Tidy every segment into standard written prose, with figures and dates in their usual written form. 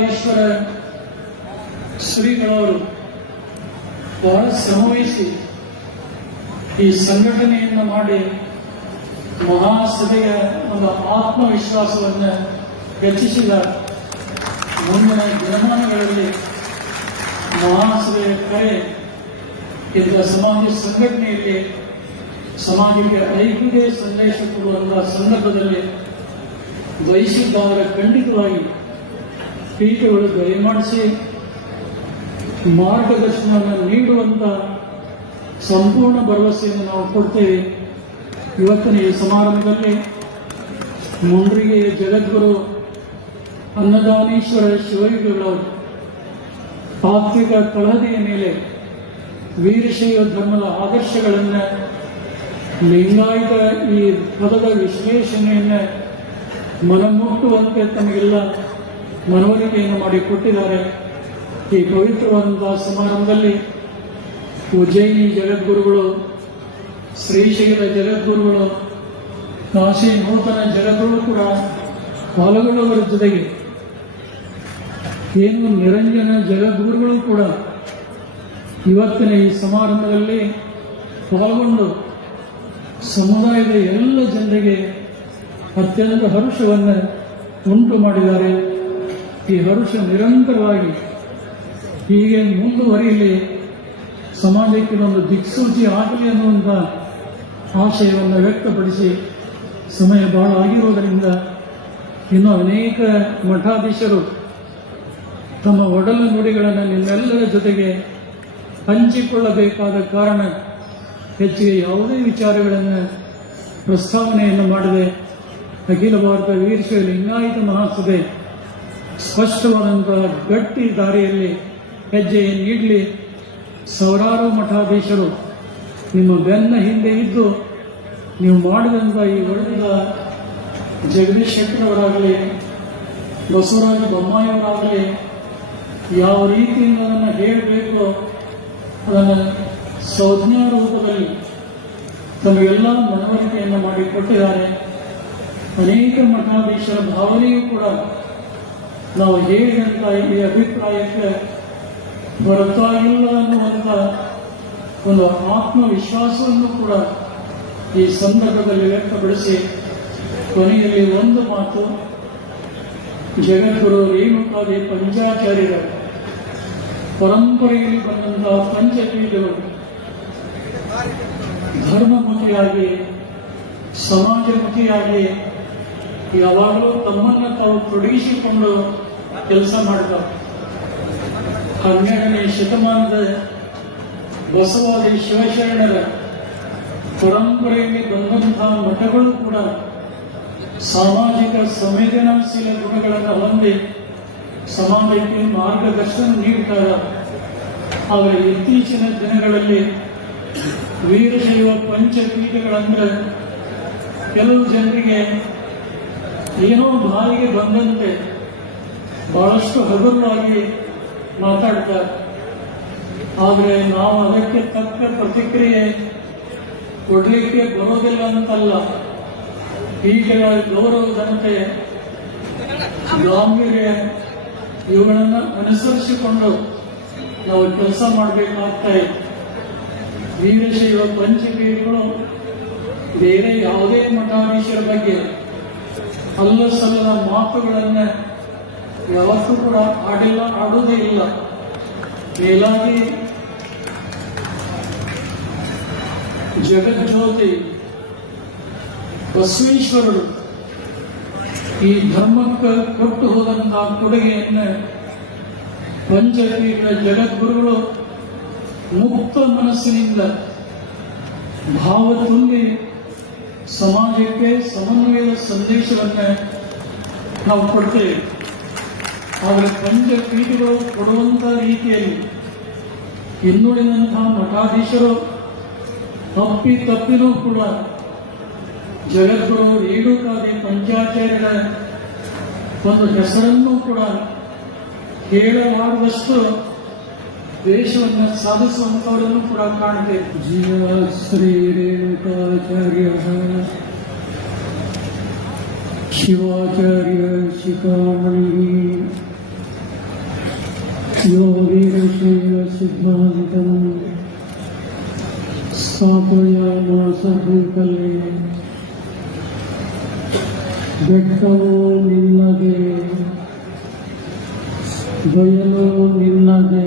ಈಶ್ವರ ಶ್ರೀಗಳವರು ಬಹಳ ಶ್ರಮವಹಿಸಿ ಈ ಸಂಘಟನೆಯನ್ನು ಮಾಡಿ ಮಹಾಸಭೆಯ ಒಂದು ಆತ್ಮವಿಶ್ವಾಸವನ್ನು ಹೆಚ್ಚಿಸಿದ ಮುಂದಿನ ದಿನಮಾನಗಳಲ್ಲಿ ಮಹಾಸಭೆಯ ಕರೆ ಇಂಥ ಸಮಾಜ ಸಂಘಟನೆಯಲ್ಲಿ ಸಮಾಜಕ್ಕೆ ಐಕ್ಯತೆ ಸಂದೇಶ ಕೊಡುವಂತಹ ಸಂದರ್ಭದಲ್ಲಿ ವಹಿಸಿದ್ದಾದರೆ ಖಂಡಿತವಾಗಿ ಪೀಠಗಳು ದಯಮಾಡಿಸಿ ಮಾರ್ಗದರ್ಶನವನ್ನು ನೀಡುವಂತ ಸಂಪೂರ್ಣ ಭರವಸೆಯನ್ನು ನಾವು ಕೊಡ್ತೇವೆ. ಇವತ್ತಿನ ಈ ಸಮಾರಂಭದಲ್ಲಿ ಮುಂಡ್ರಿಗೆ ಜಗದ್ಗುರು ಅನ್ನದಾನೀಶ್ವರ ಶಿವಯೋಗಿಗಳವರು ತಾತ್ವಿಕ ತಳಹದಿಯ ಮೇಲೆ ವೀರಶೈವ ಧರ್ಮದ ಆದರ್ಶಗಳನ್ನು ಲಿಂಗಾಯತ ಈ ಪದದ ವಿಶ್ಲೇಷಣೆಯನ್ನು ಮನಮುಟ್ಟುವಂತೆ ತಮಗೆಲ್ಲ ಮನವರಿಕೆಯನ್ನು ಮಾಡಿಕೊಟ್ಟಿದ್ದಾರೆ. ಈ ಪವಿತ್ರವಾದಂತಹ ಸಮಾರಂಭದಲ್ಲಿ ಉಜ್ಜಯಿನಿ ಜಗದ್ಗುರುಗಳು, ಶ್ರೀಶೈಲ ಜಗದ್ಗುರುಗಳು, ಕಾಶಿ ನೂತನ ಜಗದ್ಗುರು ಕೂಡ ಪಾಲ್ಗೊಳ್ಳುವರ ಜೊತೆಗೆ ಏನು ನಿರಂಜನ ಜಗದ್ಗುರುಗಳು ಕೂಡ ಇವತ್ತಿನ ಈ ಸಮಾರಂಭದಲ್ಲಿ ಪಾಲ್ಗೊಂಡು ಸಮುದಾಯದ ಎಲ್ಲ ಜನರಿಗೆ ಅತ್ಯಂತ ಹರ್ಷವನ್ನು ಉಂಟು ಮಾಡಿದ್ದಾರೆ. ಈ ಹರ್ಷ ನಿರಂತರವಾಗಿ ಹೀಗೆ ಮುಂದುವರಿಯಲಿ, ಸಮಾಜಕ್ಕೆ ಒಂದು ದಿಕ್ಸೂಚಿ ಆಗಲಿ ಅನ್ನುವಂಥ ಆಶಯವನ್ನು ವ್ಯಕ್ತಪಡಿಸಿ, ಸಮಯ ಬಹಳ ಆಗಿರುವುದರಿಂದ ಇನ್ನು ಅನೇಕ ಮಠಾಧೀಶರು ತಮ್ಮ ಒಡಲು ನುಡಿಗಳನ್ನು ನಿಮ್ಮೆಲ್ಲರ ಜೊತೆಗೆ ಹಂಚಿಕೊಳ್ಳಬೇಕಾದ ಕಾರಣ ಹೆಚ್ಚಿಗೆ ಯಾವುದೇ ವಿಚಾರಗಳನ್ನು ಪ್ರಸ್ತಾವನೆಯನ್ನು ಮಾಡದೆ ಅಖಿಲ ಭಾರತ ವೀರಶೈವ ಲಿಂಗಾಯತ ಮಹಾಸಭೆ ಸ್ಪಷ್ಟವಾದಂತಹ ಗಟ್ಟಿ ದಾರಿಯಲ್ಲಿ ಹೆಜ್ಜೆಯನ್ನು ನೀಡಲಿ. ಸಾವಿರಾರು ಮಠಾಧೀಶರು ನಿಮ್ಮ ಬೆನ್ನ ಹಿಂದೆ ಇದ್ದು ನೀವು ಮಾಡಿದಂಥ ಈ ಒಳ್ಳೆಯ ಜಗದೀಶ್ ಶೆಟ್ಟರವರಾಗಲಿ, ಬಸವರಾಜ ಬೊಮ್ಮಾಯಿಯವರಾಗಲಿ ಯಾವ ರೀತಿಯಿಂದ ಅದನ್ನು ಹೇಳಬೇಕು ಅದನ್ನು ಸಂಜ್ಞಾ ರೂಪದಲ್ಲಿ ತಮಗೆಲ್ಲ ಮನವರಿಕೆಯನ್ನು ಮಾಡಿಕೊಟ್ಟಿದ್ದಾರೆ. ಅನೇಕ ಮಠಾಧೀಶರ ಭಾವನೆಯೂ ಕೂಡ ನಾವು ಹೇಳಿದಂಥ ಈ ಅಭಿಪ್ರಾಯಕ್ಕೆ ಹೊರತಾಗಿಲ್ಲ ಅನ್ನುವಂಥ ಒಂದು ಆತ್ಮವಿಶ್ವಾಸವನ್ನು ಕೂಡ ಈ ಸಂದರ್ಭದಲ್ಲಿ ವ್ಯಕ್ತಪಡಿಸಿ, ಕೊನೆಯಲ್ಲಿ ಒಂದು ಮಾತು, ಜಗದ್ಗುರು ರೇಣುಕಾದಿ ಪಂಚಾಚಾರ್ಯರ ಪರಂಪರೆಯಲ್ಲಿ ಬಂದಂತಹ ಪಂಚಪೀಠಗಳು ಧರ್ಮಮುಖಿಯಾಗಿ, ಸಮಾಜಮುಖಿಯಾಗಿ ಯಾವಾಗಲೂ ತಮ್ಮನ್ನು ತಾವು ತೊಡಗಿಸಿಕೊಂಡು ಕೆಲಸ ಮಾಡ್ತಾರೆ. 12ನೇ ಶತಮಾನದ ಬಸವಾದಿ ಶಿವಶರಣರ ಪರಂಪರೆಯಲ್ಲಿ ಬಂದಂತಹ ಮಠಗಳು ಕೂಡ ಸಾಮಾಜಿಕ ಸಂವೇದನಾಶೀಲ ಗುಣಗಳನ್ನು ಹೊಂದಿ ಸಮಾಜಕ್ಕೆ ಮಾರ್ಗದರ್ಶನ ನೀಡುತ್ತಾರೆ. ಆದರೆ ಇತ್ತೀಚಿನ ದಿನಗಳಲ್ಲಿ ವೀರಶೈವ ಪಂಚಪೀಠಗಳಂದ್ರೆ ಕೆಲವು ಜನರಿಗೆ ಏನೋ ಬಾಯಿಗೆ ಬಂದಂತೆ ಬಹಳಷ್ಟು ಹಗುರವಾಗಿ ಮಾತಾಡ್ತಾರೆ. ಆದರೆ ನಾವು ಅದಕ್ಕೆ ತಕ್ಕ ಪ್ರತಿಕ್ರಿಯೆ ಕೊಡಲಿಕ್ಕೆ ಬರೋದಿಲ್ಲ ಅಂತಲ್ಲ. ಈಗಿನ ಗೌರವ ಘನತೆ, ಗಾಂಭೀರ್ಯ ಇವುಗಳನ್ನು ಅನುಸರಿಸಿಕೊಂಡು ನಾವು ಕೆಲಸ ಮಾಡಬೇಕಾಗ್ತಾ ಇದೆ. ವೀರಶೈವ ಪಂಚಪೀಠಗಳು ಬೇರೆ ಯಾವುದೇ ಮಠಾಧೀಶರ ಬಗ್ಗೆ ಅಲ್ಲ ಸಲ್ಲದ ಮಾತುಗಳನ್ನು ಯಾವತ್ತೂ ಕೂಡ ಆಡುವುದೇ ಇಲ್ಲ. ಮೇಲಾಗಿ ಜಗಜ್ಯೋತಿ ಬಸವೇಶ್ವರರು ಈ ಧರ್ಮಕ್ಕೆ ಕೊಟ್ಟು ಹೋದಂತಹ ಕೊಡುಗೆಯನ್ನು ಪಂಚಪೀಠ ಜಗದ್ಗುರುಗಳು ಮುಕ್ತ ಮನಸ್ಸಿನಿಂದ ಭಾವ ತುಂಬಿ ಸಮಾಜಕ್ಕೆ ಸಮನ್ವಯದ ಸಂದೇಶವನ್ನು ನಾವು ಕೊಡ್ತೇವೆ. ಆದರೆ ಪಂಚಪೀಠಗಳು ಕೊಡುವಂಥ ರೀತಿಯಲ್ಲಿ ಇನ್ನುಳಿದಂತಹ ಮಠಾಧೀಶರು ತಪ್ಪಿನೂ ಕೂಡ ಜಗದ್ಗುರು ರೇಣುಕಾದಿ ಪಂಚಾಚಾರ್ಯರ ಒಂದು ಹೆಸರನ್ನು ಕೂಡ ಹೇಳಲಾರದಷ್ಟು ದೇಶವನ್ನು ಸಾಧಿಸುವಂತವರನ್ನು ಕೂಡ ಕಾಣಬೇಕು. ಜೀವ ಶ್ರೀ ರೇಣುಕಾಚಾರ್ಯ ಶಿವಾಚಾರ್ಯ ಶಿಖಾಮಣಿ यो वीरशैव सिद्धान्तं स्थापयामास भूतले ಬೆಟ್ಟವೋ ನಿನ್ನದೇ ಬಯಲು ನಿನ್ನದೇ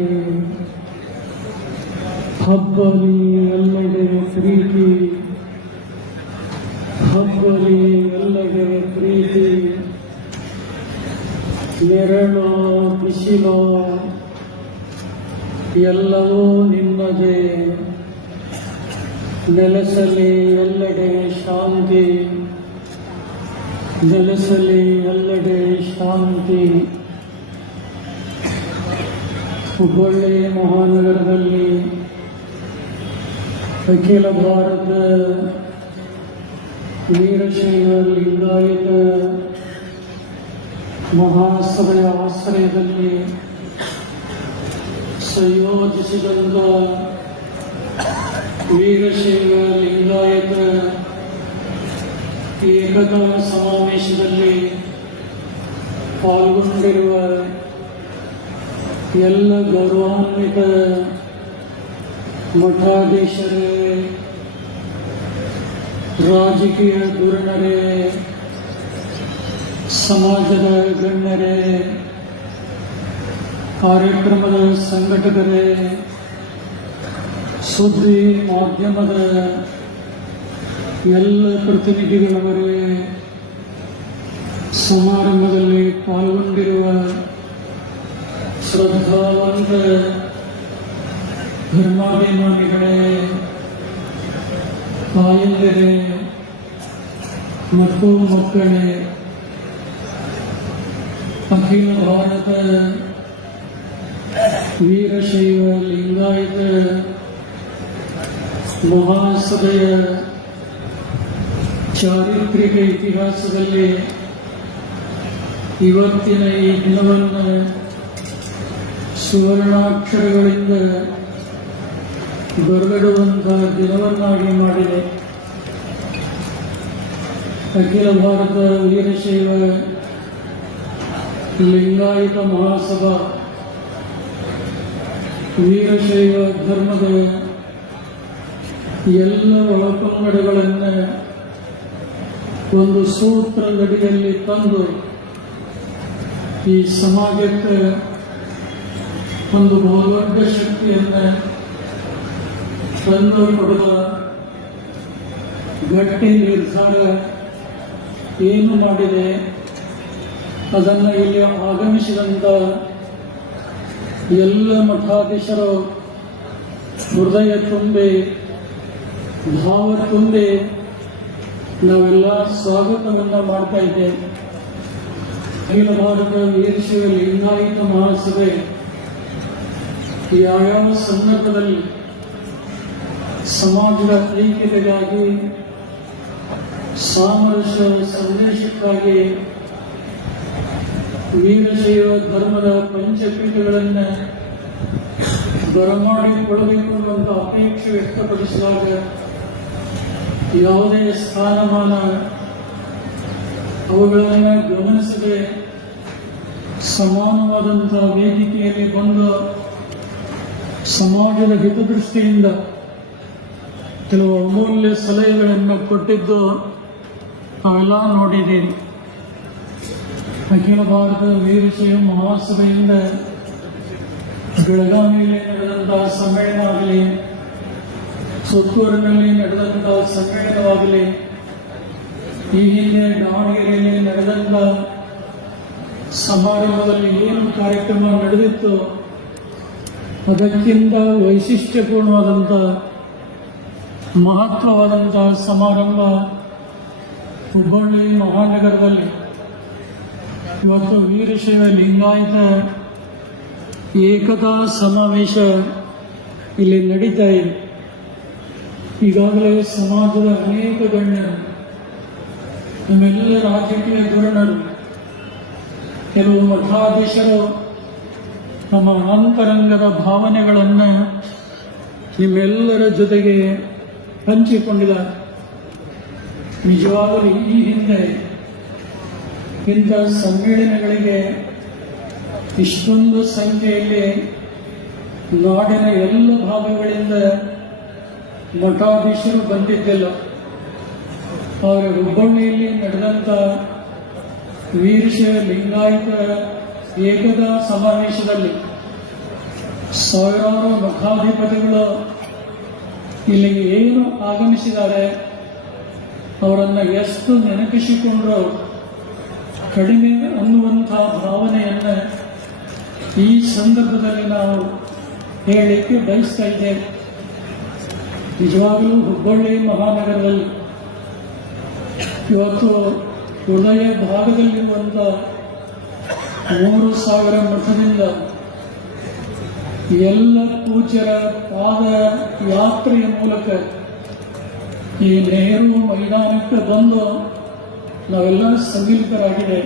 ಹಬ್ಬಲಿ ಎಲ್ಲೆಡೆ ಪ್ರೀತಿ ಹಬ್ಬಲಿ ಎಲ್ಲೆಡೆ ಪ್ರೀತಿ ನೆರಳು ಬಿಸಿಲು ಎಲ್ಲವೂ ನಿನ್ನದೇ ನೆಲೆಸಲಿ ಎಲ್ಲೆಡೆ ಶಾಂತಿ ನೆಲೆಸಲಿ ಎಲ್ಲೆಡೆ ಶಾಂತಿ. ಹುಬ್ಬಳ್ಳಿ ಮಹಾನಗರದಲ್ಲಿ ಅಖಿಲ ಭಾರತ ವೀರಶೈವ ಲಿಂಗಾಯತ ಮಹಾಸಭೆಯ ಆಶ್ರಯದಲ್ಲಿ ಸಂಯೋಜಿಸಿದಂಥ ವೀರಶೈವ ಲಿಂಗಾಯತ ಏಕತಾ ಸಮಾವೇಶದಲ್ಲಿ ಪಾಲ್ಗೊಂಡಿರುವ ಎಲ್ಲ ಗೌರವಾನ್ವಿತ ಮಠಾಧೀಶರೇ, ರಾಜಕೀಯ ಧುರೀಣರೇ, ಸಮಾಜದ ಗಣ್ಯರೇ, ಕಾರ್ಯಕ್ರಮದ ಸಂಘಟಕರೇ, ಸುದ್ದಿ ಮಾಧ್ಯಮದ ಎಲ್ಲ ಪ್ರತಿನಿಧಿಗಳವರೇ, ಸಮಾರಂಭದಲ್ಲಿ ಪಾಲ್ಗೊಂಡಿರುವ ಶ್ರದ್ಧಾವಂತ ಧರ್ಮಾಭಿಮಾನಿಗಳೇ, ತಾಯಂದಿರೇ ಮತ್ತು ಮಕ್ಕಳೇ, ಅಖಿಲ ಭಾರತ ವೀರಶೈವ ಲಿಂಗಾಯತ ಮಹಾಸಭೆಯ ಚಾರಿತ್ರಿಕ ಇತಿಹಾಸದಲ್ಲಿ ಇವತ್ತಿನ ಈ ದಿನವನ್ನು ಸುವರ್ಣಾಕ್ಷರಗಳಿಂದ ಬರೆದಿಡುವಂತಹ ದಿನವನ್ನಾಗಿ ಮಾಡಿದೆ. ಅಖಿಲ ಭಾರತ ವೀರಶೈವ ಲಿಂಗಾಯತ ಮಹಾಸಭಾ ವೀರಶೈವ ಧರ್ಮದ ಎಲ್ಲ ಒಳಪಂಗಡಗಳನ್ನು ಒಂದು ಸೂತ್ರದಡಿಯಲ್ಲಿ ತಂದು ಈ ಸಮಾಜಕ್ಕೆ ಒಂದು ಬಹುದೊಡ್ಡ ಶಕ್ತಿಯನ್ನು ತಂದು ಕೊಡುವ ಗಟ್ಟಿ ನಿರ್ಧಾರ ಏನು ಮಾಡಿದೆ ಅದನ್ನು ಇಲ್ಲಿ ಆಗಮಿಸಿದಂಥ ಎಲ್ಲ ಮಠಾಧೀಶರು ಹೃದಯ ತುಂಬಿ ಭಾವ ತುಂಬಿ ನಾವೆಲ್ಲ ಸ್ವಾಗತವನ್ನು ಮಾಡ್ತಾ ಇದ್ದೇವೆ. ಅಖಿಲ ಭಾರತ ವೀರಶೈವ ಲಿಂಗಾಯತ ಮಹಾಸಭೆ ಯಾವ್ಯಾವ ಸಂದರ್ಭದಲ್ಲಿ ಸಮಾಜದ ಐಕ್ಯತೆಗಾಗಿ, ಸಾಮರಸ್ಯ ಸಂದೇಶಕ್ಕಾಗಿ ವೀರಶೈವ ಧರ್ಮದ ಪಂಚಪೀಠಗಳನ್ನು ಬರಮಾಡಿಕೊಳ್ಳಬೇಕು ಅನ್ನುವಂಥ ಅಪೇಕ್ಷೆ ವ್ಯಕ್ತಪಡಿಸಿದಾಗ ಯಾವುದೇ ಸ್ಥಾನಮಾನ ಅವುಗಳನ್ನು ಗಮನಿಸದೆ ಸಮಾನವಾದಂಥ ವೇದಿಕೆಯಲ್ಲಿ ಬಂದು ಸಮಾಜದ ಹಿತದೃಷ್ಟಿಯಿಂದ ಕೆಲವು ಅಮೂಲ್ಯ ಸಲಹೆಗಳನ್ನು ಕೊಟ್ಟಿದ್ದು ನಾವೆಲ್ಲ ನೋಡಿದ್ದೀರಿ. ಅಖಿಲ ಭಾರತ ವೀರಶೈವ ಮಹಾಸಭೆಯಿಂದ ಬೆಳಗಾವಿಯಲ್ಲಿ ನಡೆದಂತಹ ಸಮ್ಮೇಳನ ಆಗಲಿ, ಸುತ್ತೂರಿನಲ್ಲಿ ನಡೆದಂತಹ ಸಮ್ಮೇಳನವಾಗಲಿ, ಈ ಹಿಂದೆ ದಾವಣಗೆರೆಯಲ್ಲಿ ನಡೆದಂಥ ಸಮಾರಂಭದಲ್ಲಿ ಏನು ಕಾರ್ಯಕ್ರಮ ನಡೆದಿತ್ತು ಅದಕ್ಕಿಂತ ವೈಶಿಷ್ಟ್ಯಪೂರ್ಣವಾದಂಥ ಮಹತ್ವವಾದಂಥ ಸಮಾರಂಭ ಹುಬ್ಬಳ್ಳಿ ಮಹಾನಗರದಲ್ಲಿ ಇವತ್ತು ವೀರಶೈವ ಲಿಂಗಾಯತ ಏಕತಾ ಸಮಾವೇಶ ಇಲ್ಲಿ ನಡೀತಾ ಇದೆ. ಈಗಾಗಲೇ ಸಮಾಜದ ಅನೇಕ ಗಣ್ಯರು, ನಮ್ಮೆಲ್ಲ ರಾಜಕೀಯ ಧುರೀಣರು, ಕೆಲವು ಮಠಾಧೀಶರು ನಮ್ಮ ಅಂತರಂಗದ ಭಾವನೆಗಳನ್ನು ನಿಮ್ಮೆಲ್ಲರ ಜೊತೆಗೆ ಹಂಚಿಕೊಂಡಿದ್ದಾರೆ. ನಿಜವಾಗಲೂ ಈ ಹಿಂದೆ ಇಂಥ ಸಮ್ಮೇಳನಗಳಿಗೆ ಇಷ್ಟೊಂದು ಸಂಖ್ಯೆಯಲ್ಲಿ ನಾಡಿನ ಎಲ್ಲ ಭಾಗಗಳಿಂದ ಮಠಾಧೀಶರು ಬಂದಿದ್ದಿಲ್ಲ. ಆದರೆ ಹುಬ್ಬಳ್ಳಿಯಲ್ಲಿ ನಡೆದಂಥ ವೀರಶೈವ ಲಿಂಗಾಯತ ಏಕತಾ ಸಮಾವೇಶದಲ್ಲಿ ಸಾವಿರಾರು ಮಠಾಧಿಪತಿಗಳು ಇಲ್ಲಿಗೆ ಏನು ಆಗಮಿಸಿದ್ದಾರೆ, ಅವರನ್ನು ಎಷ್ಟು ನೆನಪಿಸಿಕೊಂಡ್ರು ಕಡಿಮೆ ಅನ್ನುವಂಥ ಭಾವನೆಯನ್ನು ಈ ಸಂದರ್ಭದಲ್ಲಿ ನಾವು ಹೇಳಲಿಕ್ಕೆ ಬಯಸ್ತಾ ಇದ್ದೇವೆ. ನಿಜವಾಗಲೂ ಹುಬ್ಬಳ್ಳಿ ಮಹಾನಗರದಲ್ಲಿ ಇವತ್ತು ಹೃದಯ ಭಾಗದಲ್ಲಿರುವಂಥ 3,000 ಮಠದಿಂದ ಎಲ್ಲ ಪೂಜ್ಯರ ಪಾದ ಯಾತ್ರೆಯ ಮೂಲಕ ಈ ನೆಹರು ಮೈದಾನಕ್ಕೆ ಬಂದು ನಾವೆಲ್ಲ ಸಮ್ಮಿಲಿತರಾಗಿದೆ.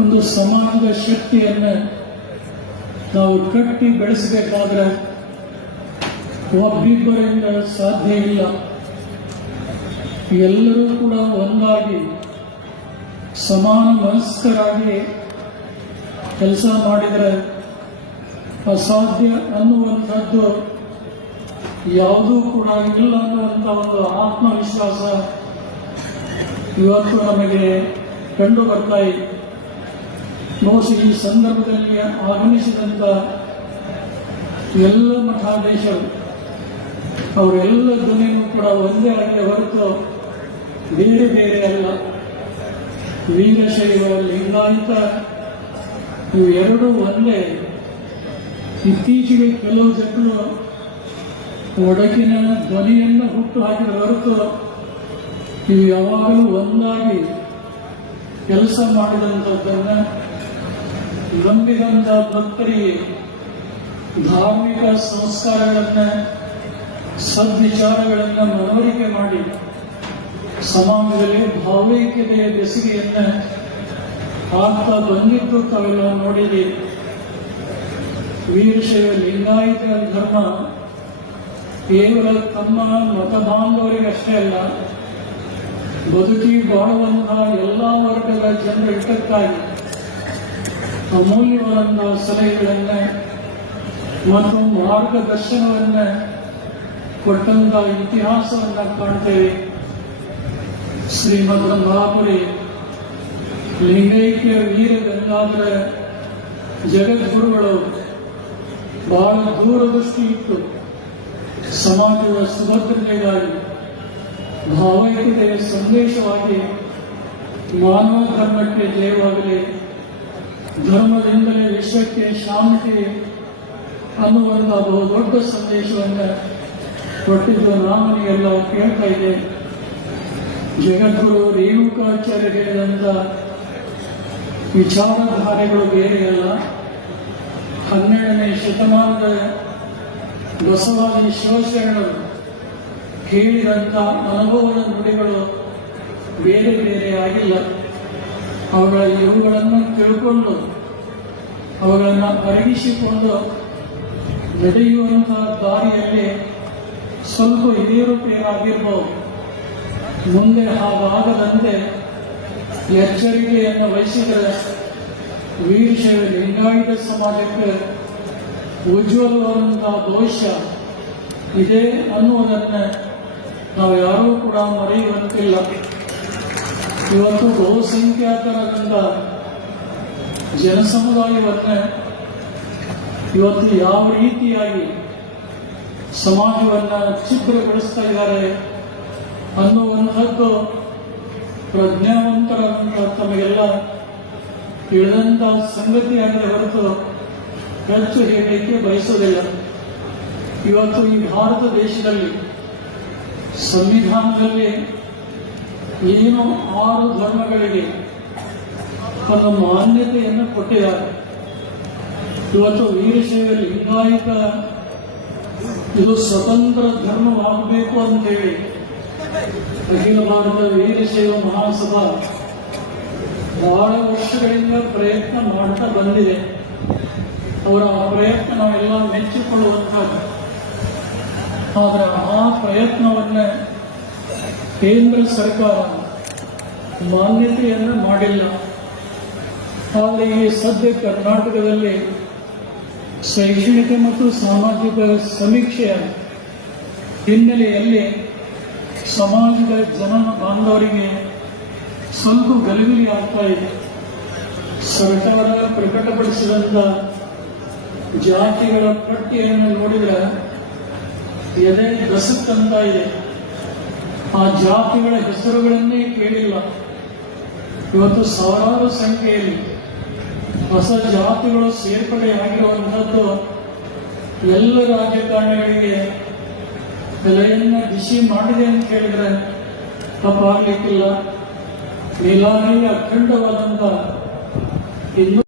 ಒಂದು ಸಮಾಜದ ಶಕ್ತಿಯನ್ನು ನಾವು ಕಟ್ಟಿ ಬೆಳೆಸಬೇಕಾದ್ರೆ ಒಬ್ಬಿಬ್ಬರಿಂದ ಸಾಧ್ಯ ಇಲ್ಲ. ಎಲ್ಲರೂ ಕೂಡ ಒಂದಾಗಿ ಸಮಾನ ಮನಸ್ಕರಾಗಿ ಕೆಲಸ ಮಾಡಿದರೆ ಅಸಾಧ್ಯ ಅನ್ನುವಂಥದ್ದು ಯಾವುದೂ ಕೂಡ ಇಲ್ಲ ಅನ್ನುವಂಥ ಒಂದು ಆತ್ಮವಿಶ್ವಾಸ ಇವತ್ತು ನಮಗೆ ಕಂಡು ಬರ್ತಾ ಇದೆ. ಬಹುಶಃ ಈ ಸಂದರ್ಭದಲ್ಲಿ ಆಗಮಿಸಿದಂಥ ಎಲ್ಲ ಮಠಾಧೀಶರು ಅವರೆಲ್ಲ ಧ್ವನಿಯೂ ಕೂಡ ಒಂದೇ ಆಗಿದೆ ಹೊರತು ಬೇರೆ ಬೇರೆ ಅಲ್ಲ. ವೀರಶೈವ ಲಿಂಗಾಯತ ಇವೆರಡೂ ಒಂದೇ. ಇತ್ತೀಚೆಗೆ ಕೆಲವು ಜನರು ಒಡಕಿನ ಧ್ವನಿಯನ್ನು ಹುಟ್ಟು ಹಾಕಿದ ಹೊರತು ಇವು ಯಾವಾಗಲೂ ಒಂದಾಗಿ ಕೆಲಸ ಮಾಡಿದಂಥದ್ದನ್ನು ನಂಬಿದಂಥ ಭಕ್ತರಿಗೆ ಧಾರ್ಮಿಕ ಸಂಸ್ಕಾರಗಳನ್ನು ಸದ್ವಿಚಾರಗಳನ್ನು ಮನವರಿಕೆ ಮಾಡಿ ಸಮಾಜದಲ್ಲಿ ಭಾವೈಕ್ಯತೆಯ ಬೆಸುಗೆಯನ್ನು ಆಗ್ತಾ ಬಂದಿದ್ದು ತಾವೆಲ್ಲ ನೋಡಿದೆ. ವೀರಶೈವ ಲಿಂಗಾಯತ ಧರ್ಮ ಕೇವಲ ತಮ್ಮ ಮತಬಾಂಧವರಿಗಷ್ಟೇ ಅಲ್ಲ, ಬದುಕಿ ಬಾಳುವಂತಹ ಎಲ್ಲ ವರ್ಗದ ಜನರ ಹಿತಕ್ಕಾಗಿ ಅಮೂಲ್ಯವಾದ ಸಲಹೆಗಳನ್ನು ಮತ್ತು ಮಾರ್ಗದರ್ಶನವನ್ನು ಕೊಟ್ಟಂತ ಇತಿಹಾಸವನ್ನು ಕಾಣ್ತೇವೆ. ಶ್ರೀಮದ್ ಮಹಾಪುರಿ ಲಿಂಗೈಕ್ಯ ವೀರ ಗಂಗಾಧರ ಜಗದ್ಗುರುಗಳು ಬಹಳ ದೂರದೃಷ್ಟಿ ಇಟ್ಟು ಸಮಾಜದ ಸುಭದ್ರತೆಗಾಗಿ ಭಾವೈಕ್ಯತೆಯ ಸಂದೇಶವಾಗಿ ಮಾನವ ಧರ್ಮಕ್ಕೆ ಜಯವಾಗಲಿ, ಧರ್ಮದಿಂದಲೇ ವಿಶ್ವಕ್ಕೆ ಶಾಂತಿ ಅನ್ನುವಂಥ ಬಹು ದೊಡ್ಡ ಸಂದೇಶವನ್ನು ಕೊಟ್ಟಿದ್ದು ನಾಮನಿಗೆಲ್ಲ ಕೇಳ್ತಾ ಇದೆ. ಜಗದ್ಗುರು ರೇಣುಕಾಚಾರ್ಯ ಹೇಳಿದಂಥ ವಿಚಾರಧಾರೆಗಳು ಬೇರೆಯಲ್ಲ. 12ನೇ ಶತಮಾನದ ಬಸವಾದಿ ಶಿವಶರಣರು ಹೇಳಿದಂಥ ಅನುಭವದ ನುಡಿಗಳು ಬೇರೆ ಬೇರೆ ಆಗಿಲ್ಲ. ಇವುಗಳನ್ನು ತಿಳ್ಕೊಂಡು ಅವುಗಳನ್ನು ಅರಗಿಸಿಕೊಂಡು ನಡೆಯುವಂತಹ ದಾರಿಯಲ್ಲಿ ಸ್ವಲ್ಪ ಏರುಪೇರಾಗಿರ್ಬೋದು. ಮುಂದೆ ಹಾಗಾಗದಂತೆ ಎಚ್ಚರಿಕೆಯನ್ನು ವಹಿಸಿದರೆ ವೀರಶೈವ ಲಿಂಗಾಯತ ಸಮಾಜಕ್ಕೆ ಉಜ್ವಲವಾದಂತಹ ಭವಿಷ್ಯ ಇದೆ ಅನ್ನುವುದನ್ನು ನಾವು ಯಾರೂ ಕೂಡ ಮರೆಯುವಂತಿಲ್ಲ. ಇವತ್ತು ಬಹುಸಂಖ್ಯಾತರಾದಂಥ ಜನಸಮುದಾಯವನ್ನು ಇವತ್ತು ಯಾವ ರೀತಿಯಾಗಿ ಸಮಾಜವನ್ನು ಛಿದ್ರಗೊಳಿಸ್ತಾ ಇದ್ದಾರೆ ಅನ್ನುವಂಥದ್ದು ಪ್ರಜ್ಞಾವಂತರಾದಂಥ ತಮಗೆಲ್ಲ ತಿಳಿದಂಥ ಸಂಗತಿಯಾಗಿದೆ ಹೊರತು ಹೆಚ್ಚು ಹೇಳಲಿಕ್ಕೆ ಬಯಸೋದಿಲ್ಲ. ಇವತ್ತು ಈ ಭಾರತ ದೇಶದಲ್ಲಿ ಸಂವಿಧಾನದಲ್ಲಿ ಏನು 6 ಧರ್ಮಗಳಿಗೆ ಒಂದು ಮಾನ್ಯತೆಯನ್ನು ಕೊಟ್ಟಿದ್ದಾರೆ. ಇವತ್ತು ವೀರಶೈವ ಲಿಂಗಾಯತ ಇದು ಸ್ವತಂತ್ರ ಧರ್ಮವಾಗಬೇಕು ಅಂತೇಳಿ ಅಖಿಲ ಭಾರತ ವೀರಶೈವ ಮಹಾಸಭಾ ಬಹಳ ವರ್ಷಗಳಿಂದ ಪ್ರಯತ್ನ ಮಾಡ್ತಾ ಬಂದಿದೆ. ಅವರ ಪ್ರಯತ್ನ ನಾವೆಲ್ಲ ಮೆಚ್ಚಿಕೊಳ್ಳುವಂಥದ್ದು. ಆದರೆ ಆ ಪ್ರಯತ್ನವನ್ನು ಕೇಂದ್ರ ಸರ್ಕಾರ ಮಾನ್ಯತೆಯನ್ನು ಮಾಡಿಲ್ಲ. ಆದರೆ ಈ ಸದ್ಯ ಕರ್ನಾಟಕದಲ್ಲಿ ಶೈಕ್ಷಣಿಕ ಮತ್ತು ಸಾಮಾಜಿಕ ಸಮೀಕ್ಷೆಯ ಹಿನ್ನೆಲೆಯಲ್ಲಿ ಸಮಾಜದ ಜನ ಬಾಂಧವರಿಗೆ ಸ್ವಲ್ಪ ಗಲಿಬಿಲಿ ಆಗ್ತಾ ಇದೆ. ಸರ್ಕಾರ ಪ್ರಕಟಪಡಿಸಿದಂತ ಜಾತಿಗಳ ಪಟ್ಟಿಯನ್ನು ನೋಡಿದರೆ ಎದೆ ದಸಕ್ಕಂತ ಇದೆ. ಆ ಜಾತಿಗಳ ಹೆಸರುಗಳನ್ನೇ ಕೇಳಿಲ್ಲ. ಇವತ್ತು ಸಾವಿರಾರು ಸಂಖ್ಯೆಯಲ್ಲಿ ಹೊಸ ಜಾತಿಗಳು ಸೇರ್ಪಡೆಯಾಗಿರುವಂಥದ್ದು ಎಲ್ಲ ರಾಜಕಾರಣಿಗಳಿಗೆ ತಲೆಯನ್ನ ಬಿಸಿ ಮಾಡಿದೆ ಅಂತ ಹೇಳಿದ್ರೆ ತಪ್ಪಾಗಲಿಕ್ಕಿಲ್ಲ. ಮೇಲಾಗಿ ಅಖಂಡವಾದಂತ ಇನ್ನೂ